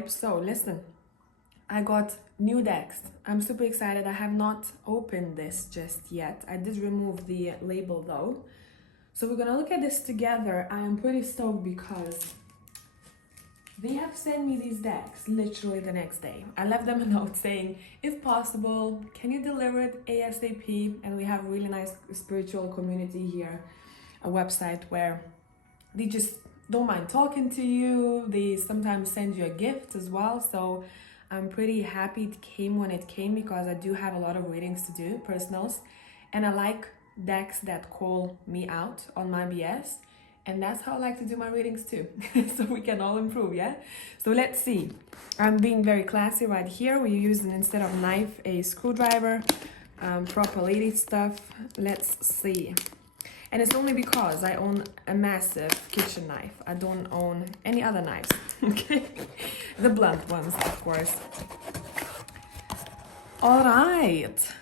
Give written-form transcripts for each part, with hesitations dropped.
hype. So listen, I got new decks. I'm super excited. I have not opened this just yet. I did remove the label though. So we're gonna look at this together. I am pretty stoked because they have sent me these decks literally the next day. I left them a note saying, if possible, can you deliver it ASAP? And we have a really nice spiritual community here, a website where they just don't mind talking to you. They sometimes send you a gift as well. So I'm pretty happy it came when it came because I do have a lot of readings to do, personals. And I like decks that call me out on my BS. And that's how I like to do my readings too. So we can all improve, yeah? So let's see. I'm being very classy right here. We're using, instead of knife, a screwdriver. Proper lady stuff. Let's see. And it's only because I own a massive kitchen knife. I don't own any other knives, okay? The blunt ones, of course. All right,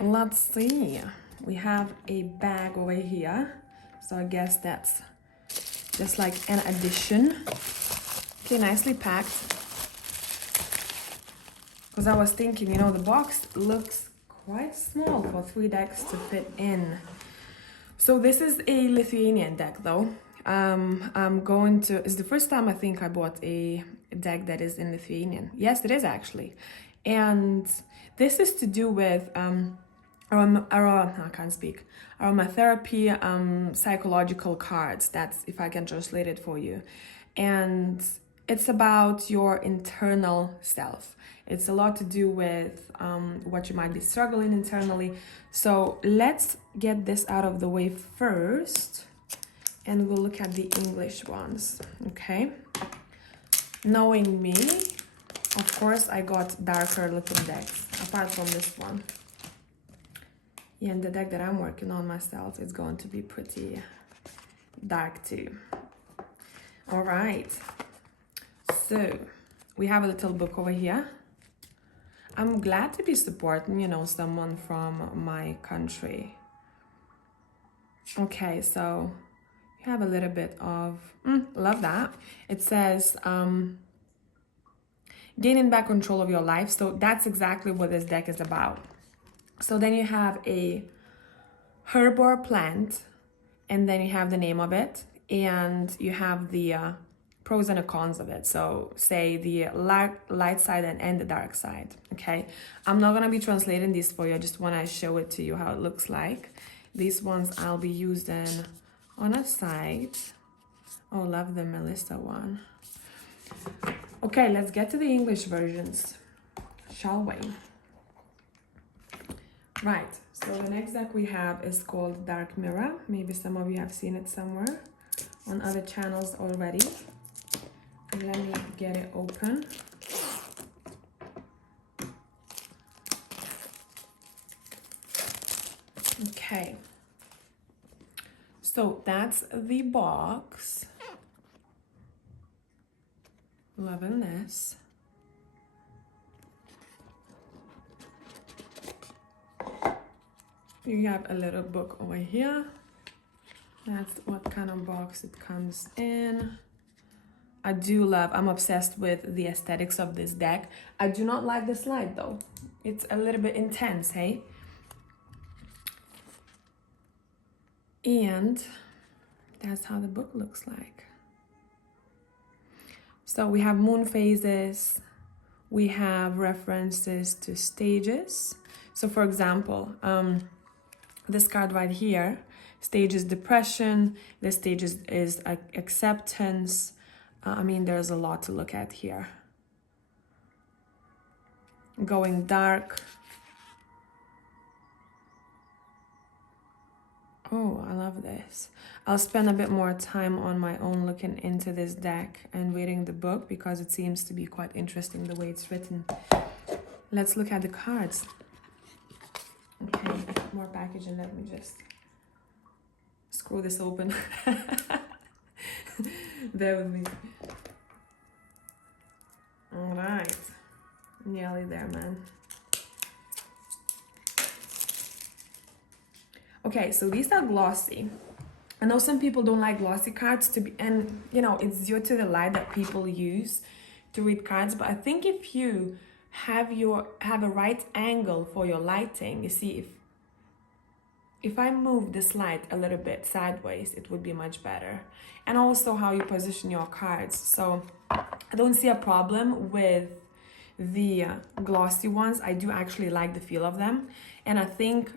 let's see. We have a bag over here. So I guess that's just like an addition. Okay, nicely packed. Because I was thinking, you know, the box looks quite small for 3 decks to fit in. So this is a Lithuanian deck though. It's the first time I think I bought a deck that is in Lithuanian. Yes, it is actually. And this is to do with aromatherapy, psychological cards. That's if I can translate it for you. And it's about your internal self. It's a lot to do with what you might be struggling internally. So let's get this out of the way first. And we'll look at the English ones, okay? Knowing me, of course, I got darker looking decks, apart from this one. Yeah, and the deck that I'm working on myself is going to be pretty dark too. All right, so we have a little book over here. I'm glad to be supporting, you know, someone from my country. Okay, so you have a little bit of, love that. It says, gaining back control of your life. So that's exactly what this deck is about. So then you have a herb or plant, and then you have the name of it, and you have the pros and the cons of it. So say the light side and the dark side, okay? I'm not gonna be translating these for you. I just wanna show it to you how it looks like. These ones I'll be using on a side. Oh, love the Melissa one. Okay, let's get to the English versions, shall we? Right, so the next deck we have is called Dark Mirror. Maybe some of you have seen it somewhere on other channels already. Let me get it open. Okay, so that's the box. Loving this. You have a little book over here. That's what kind of box it comes in. I'm obsessed with the aesthetics of this deck. I do not like the slide though. It's a little bit intense, hey? And that's how the book looks like. So we have moon phases. We have references to stages. So for example, this card right here, stage is depression, this stage is acceptance. I mean, there's a lot to look at here. Going dark. Oh, I love this. I'll spend a bit more time on my own looking into this deck and reading the book because it seems to be quite interesting the way it's written. Let's look at the cards. Okay, more packaging. Let me just screw this open. Bear with me. All right, nearly there, man. Okay, so these are glossy. I know some people don't like glossy cards to be, and you know, it's due to the light that people use to read cards, but I think if you have a right angle for your lighting, you see, if I move this light a little bit sideways, it would be much better. And also how you position your cards. So I don't see a problem with the glossy ones. I do actually like the feel of them. And I think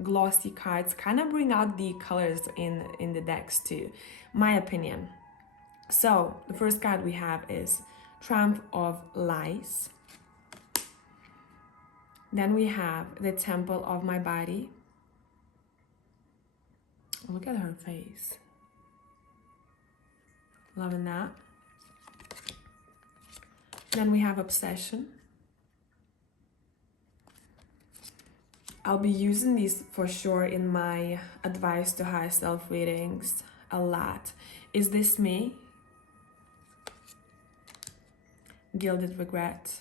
glossy cards kind of bring out the colors in the decks too, my opinion. So the first card we have is Triumph of Lies. Then we have the Temple of My Body. Look at her face. Loving that. Then we have Obsession. I'll be using these for sure in my advice to high self readings a lot. Is This Me? Gilded Regret.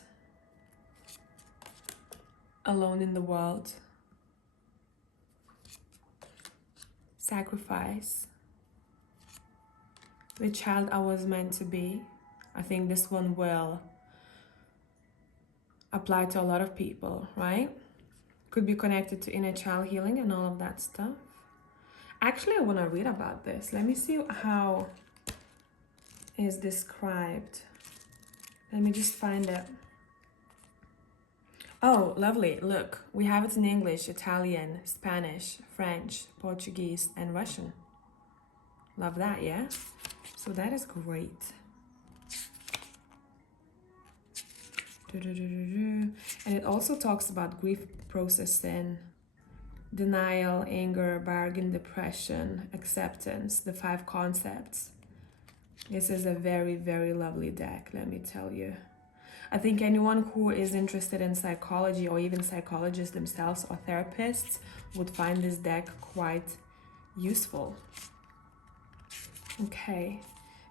Alone in the World. Sacrifice. The Child I Was Meant to Be. I think this one will apply to a lot of people, right? Could be connected to inner child healing and all of that stuff. Actually, I want to read about this. Let me see how is described. Let me just find it. Oh, lovely. Look, we have it in English, Italian, Spanish, French, Portuguese, and Russian. Love that, yeah? So that is great. And it also talks about grief processing, denial, anger, bargain, depression, acceptance, the 5 concepts. This is a very, very lovely deck, let me tell you. I think anyone who is interested in psychology, or even psychologists themselves or therapists, would find this deck quite useful. Okay,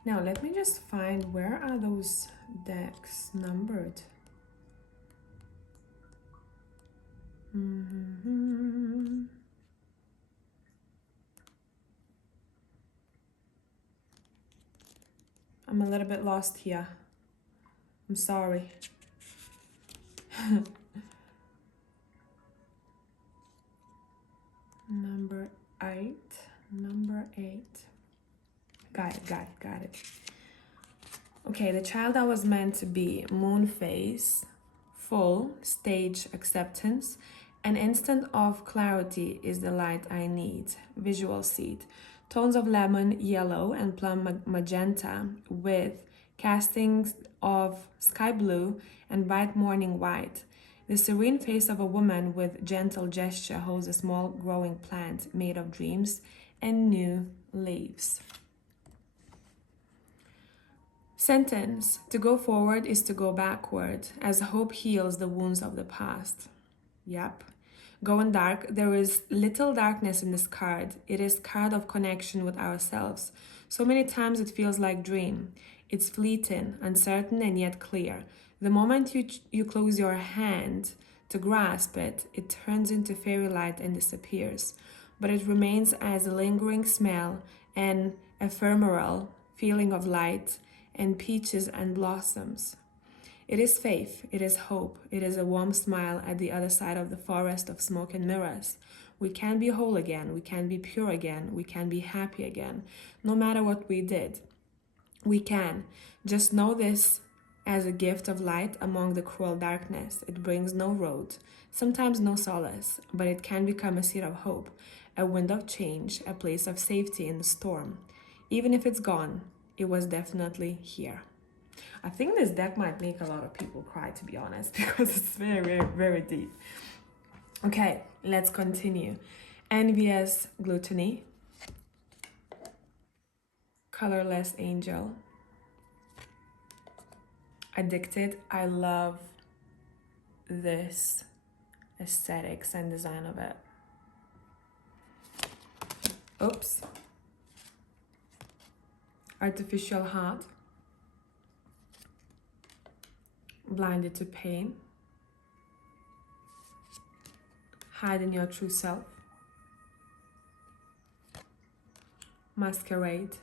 now let me just find, where are those decks numbered? I'm a little bit lost here. I'm sorry. Number 8. Got it. Okay, The Child I Was Meant to Be, Moon Phase, Full, Stage Acceptance, An Instant of Clarity is the Light I Need, Visual Seed, tones of lemon, yellow, and plum magenta with castings of sky blue and bright morning white. The serene face of a woman with gentle gesture holds a small growing plant made of dreams and new leaves. Sentence: to go forward is to go backward, as hope heals the wounds of the past. Yep. Going dark, there is little darkness in this card. It is card of connection with ourselves. So many times it feels like dream. It's fleeting, uncertain, and yet clear. The moment you close your hand to grasp it, it turns into fairy light and disappears. But it remains as a lingering smell, an ephemeral feeling of light and peaches and blossoms. It is faith, it is hope, it is a warm smile at the other side of the forest of smoke and mirrors. We can be whole again, we can be pure again, we can be happy again, no matter what we did. We can. Just know this as a gift of light among the cruel darkness. It brings no road, sometimes no solace, but it can become a seed of hope, a wind of change, a place of safety in the storm. Even if it's gone, it was definitely here. I think this deck might make a lot of people cry, to be honest, because it's very, very, very deep. Okay, let's continue. Envious Gluttony. Colorless Angel. Addicted. I love this aesthetics and design of it. Oops. Artificial Heart. Blinded to Pain. Hiding Your True Self. Masquerade.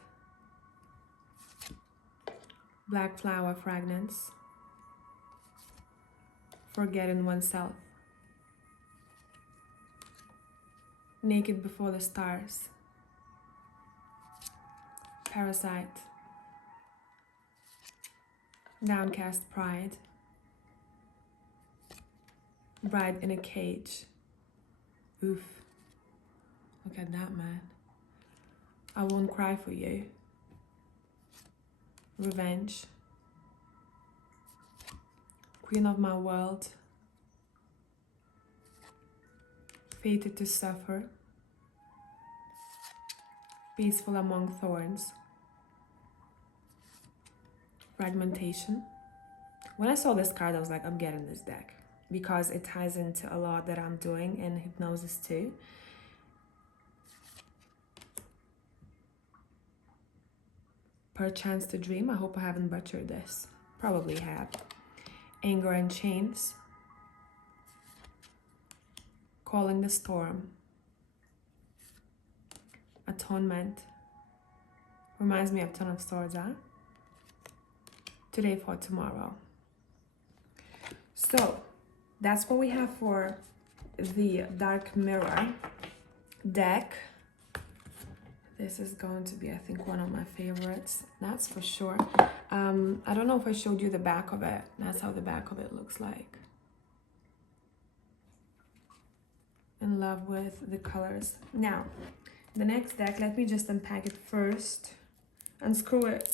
Black flower fragrance. Forgetting oneself. Naked before the stars. Parasite. Downcast pride. Bride in a cage. Oof. Look at that, man. I won't cry for you. Revenge. Queen of my world. Fated to suffer. Peaceful among thorns. Fragmentation. When I saw this card, I was like, I'm getting this deck because it ties into a lot that I'm doing in hypnosis too. Perchance to dream. I hope I haven't butchered this. Probably have. Anger and chains. Calling the storm. Atonement. Reminds me of Ten of Swords, huh? Today for tomorrow. So that's what we have for the Dark Mirror deck. This is going to be, I think, one of my favorites. That's for sure. I don't know if I showed you the back of it. That's how the back of it looks like. In love with the colors. Now, the next deck, let me just unpack it first. Unscrew it.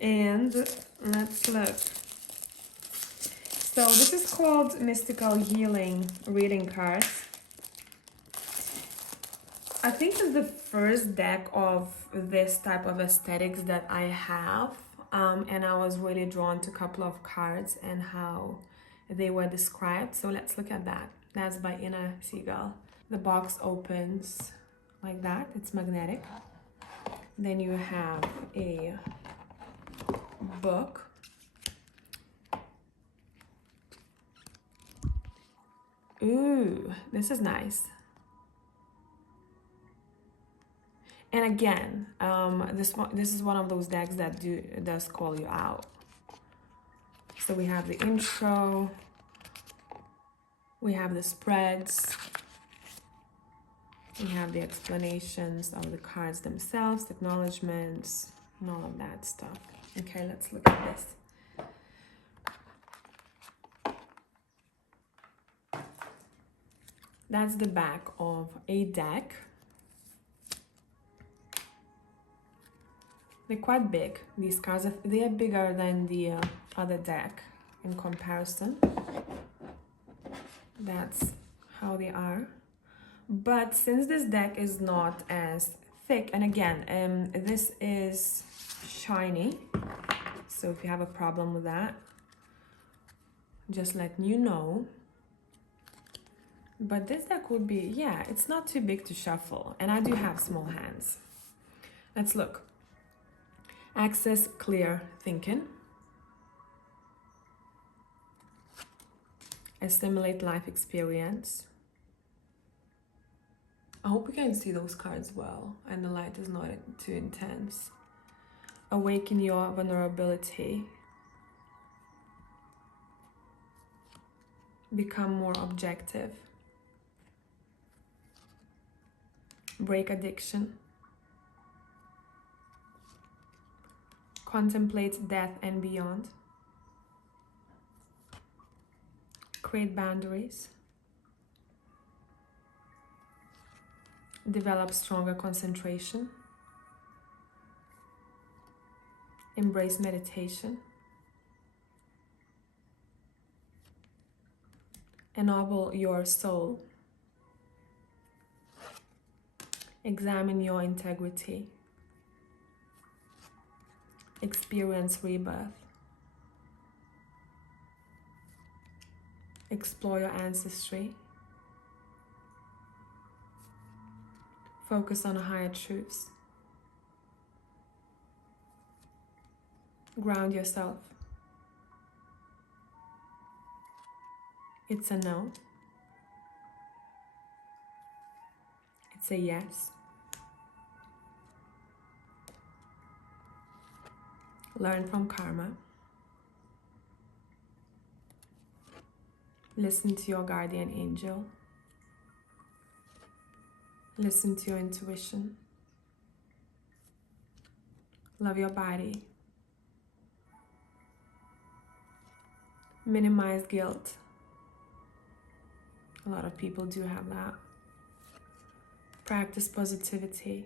And let's look. So this is called Mystical Healing Reading Cards. I think it's the first deck of this type of aesthetics that I have. And I was really drawn to a couple of cards and how they were described. So let's look at that. That's by Segal. The box opens like that. It's magnetic. Then you have a book. Ooh, this is nice. And again, this is one of those decks that does call you out. So we have the intro, we have the spreads, we have the explanations of the cards themselves, acknowledgements, and all of that stuff. Okay, let's look at this. That's the back of a deck. They're quite big, these cards. They are bigger than the other deck in comparison. That's how they are. But since this deck is not as thick, and again, this is shiny. So if you have a problem with that, just letting you know. But this deck would be, yeah, it's not too big to shuffle. And I do have small hands. Let's look. Access clear thinking. Assimilate life experience. I hope you can see those cards well and the light is not too intense. Awaken your vulnerability. Become more objective. Break addiction. Contemplate death and beyond. Create boundaries. Develop stronger concentration. Embrace meditation. Ennoble your soul. Examine your integrity. Experience rebirth. Explore your ancestry. Focus on higher truths. Ground yourself. It's a no. It's a yes. Learn from karma. Listen to your guardian angel. Listen to your intuition. Love your body. Minimize guilt. A lot of people do have that. Practice positivity.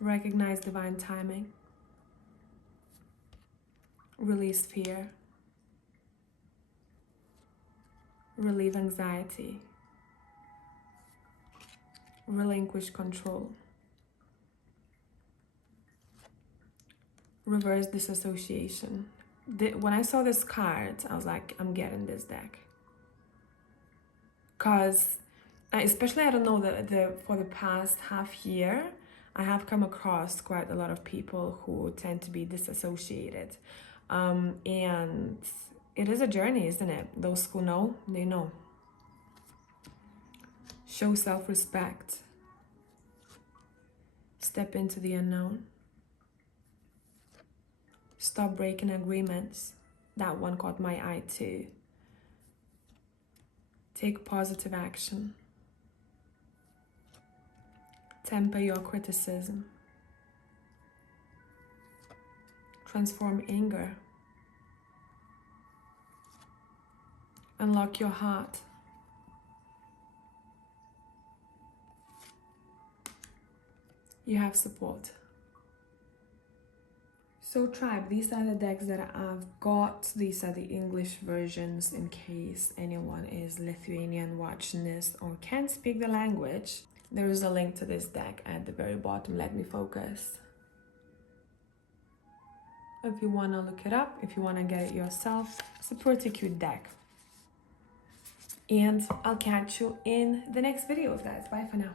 Recognize divine timing. Release fear. Relieve anxiety. Relinquish control. Reverse disassociation. When I saw this card, I was like, I'm getting this deck. Because, especially, I don't know, for the past half year, I have come across quite a lot of people who tend to be disassociated. And it is a journey, isn't it? Those who know, they know. Show self-respect. Step into the unknown. Stop breaking agreements. That one caught my eye too. Take positive action. Temper your criticism. Transform anger. Unlock your heart. You have support. So tribe, these are the decks that I've got. These are the English versions in case anyone is Lithuanian watching this or can't speak the language. There is a link to this deck at the very bottom. Let me focus. If you want to look it up, if you want to get it yourself, it's a pretty cute deck. And I'll catch you in the next videos, guys. Bye for now.